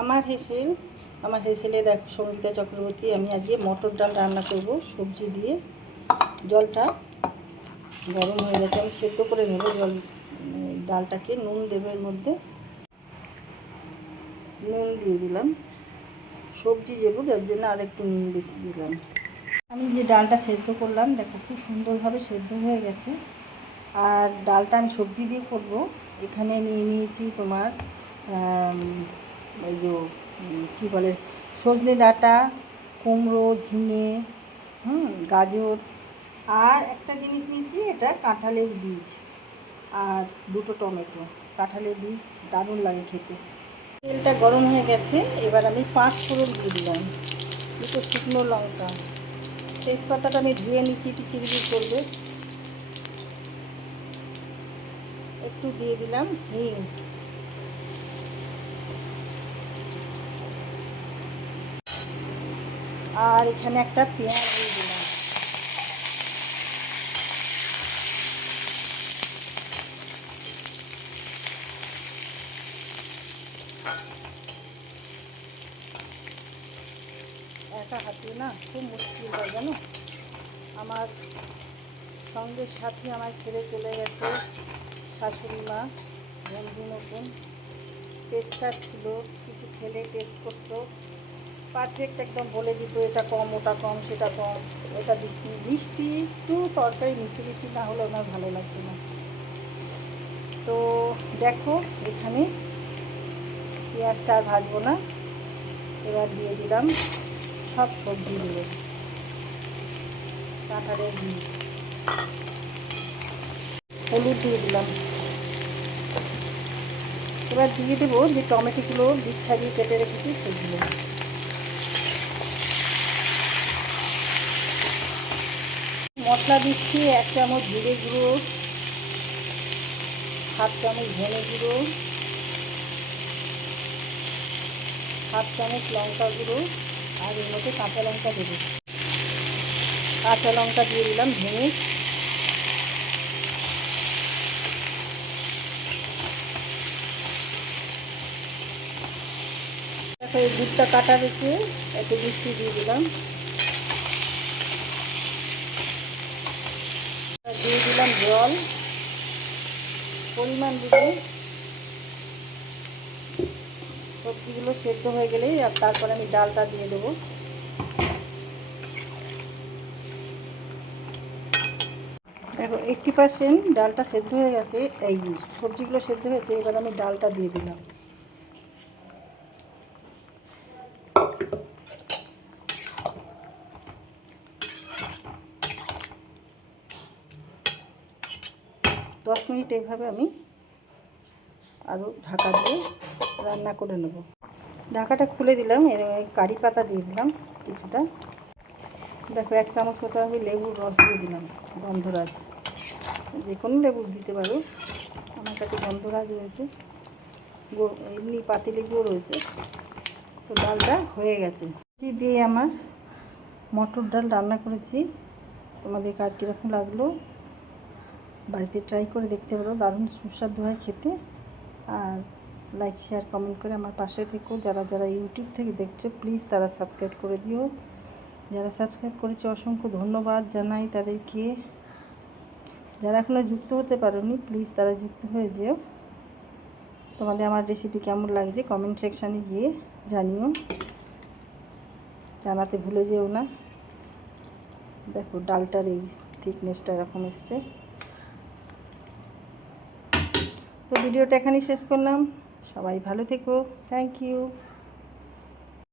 আমার হেসেল আমার হেসেলে দেখ সঙ্গীতা চক্রবর্তী। আমি আজকে মটর ডাল রান্না করব সবজি দিয়ে। জলটা গরম হয়ে গেছে, আমি সেদ্ধ করে নেব ডালটাকে। নুন দেবে, এর মধ্যে নুন দিয়ে দিলাম। সবজি দেবো, তার জন্য আর একটু নুন বেশি দিলাম। আমি যে ডালটা সেদ্ধ করলাম দেখো খুব সুন্দরভাবে সেদ্ধ হয়ে গেছে। আর ডালটা আমি সবজি দিয়ে করব। এখানে নিয়ে নিয়েছি তোমার এই যে কী বলে, সজনে ডাঁটা, কুমড়ো, ঝিঙে, গাজর, আর একটা জিনিস নিয়েছি, এটা কাঁঠালের বীজ, আর দুটো টমেটো। কাঁঠালের বীজ দারুণ লাগে খেতে। তেলটা গরম হয়ে গেছে, এবার আমি 5 ফোড়ন দিয়ে দিলাম, দুটো শুকনো লঙ্কা, তেজপাতাটা আমি ধুয়ে নিচ্ছি, একটু চিরবির করবে। একটু দিয়ে দিলাম হিং, আর এখানে একটা পেঁয়াজ দিয়ে দিলাম। একা হাতে না খুব মুশকিল হয় জানো। আমার সঙ্গে সাথী আমার ছেড়ে চলে গেছে, শাশুড়ি মা, বন্ধু নতুন টেস্টার ছিল, কিছু খেলে টেস্ট করতো, পারফেক্ট একদম বলে দিত এটা কম, ওটা কম, সেটা কম, এটা মিষ্টি মিষ্টি, একটু তরকারি মিষ্টি মিষ্টি না হলে আমার ভালো লাগতো না। তো দেখো এখানে পেঁয়াজটা আর ভাজবো না, এবার দিয়ে দিলাম সব সবজিগুলো, কাঁঠালের বীজ, হলুদ দিয়ে দিলাম। এবার দিয়ে দেবো যে টমেটোগুলো বীজ ছাড়িয়ে কেটে রেখেছি সেগুলো। মশলা দিচ্ছি 1 চামচ জিরে গুঁড়ো, 1/2 চামচ ধনে গুঁড়ো, 1/2 চামচ লঙ্কা গুঁড়ো, আর এর মধ্যে কাঁচা লঙ্কা দেবো। কাঁচা লঙ্কা দিয়ে দিলাম ভেঙে। দেখো এই দুধটা কাটা রেখে একটু মিষ্টি দিয়ে দিলাম, দিয়ে দিলাম জল পরিমাণ বুঝে। সবজিগুলো সেদ্ধ হয়ে গেলেই আর তারপরে আমি ডালটা দিয়ে দেবো। দেখো 80% ডালটা সেদ্ধ হয়ে গেছে, এই সবজিগুলো সেদ্ধ হয়েছে, এবার আমি ডালটা দিয়ে দিলাম। দশ মিনিট এইভাবে আমি আরও ঢাকা দিয়ে রান্না করে নেব। ঢাকাটা খুলে দিলাম, কারি পাতা দিয়ে দিলাম কিছুটা। দেখো 1 চামচ মতো আমি লেবুর রস দিয়ে দিলাম, গন্ধরাজ, যে কোনো লেবু দিতে পারো, আমার কাছে গন্ধরাজ রয়েছে, এমনি পাতি লেবুও রয়েছে। তো ডালটা হয়ে গেছে। সবজি দিয়ে আমার মটর ডাল রান্না করেছি। তোমাদের কার কীরকম লাগলো বাড়িতে ট্রাই করে দেখতে পারো, দারুণ সুস্বাদু হয় খেতে। আর লাইক শেয়ার কমেন্ট করে আমার পাশে থেকো। যারা যারা ইউটিউব থেকে দেখছো প্লিজ তারা সাবস্ক্রাইব করে দিও। যারা সাবস্ক্রাইব করেছে অসংখ্য ধন্যবাদ জানাই তাদেরকে। যারা এখনও যুক্ত হতে পারোনি প্লিজ তারা যুক্ত হয়ে যেও। তোমাদের আমার রেসিপি কেমন লাগছে কমেন্ট সেকশানে গিয়ে জানিও, জানাতে ভুলে যেও না। দেখো ডালটার এই থিকনেসটা এরকম এসছে। তো ভিডিওটা এখানেই শেষ করলাম। সবাই ভালো থেকো, থ্যাংক ইউ।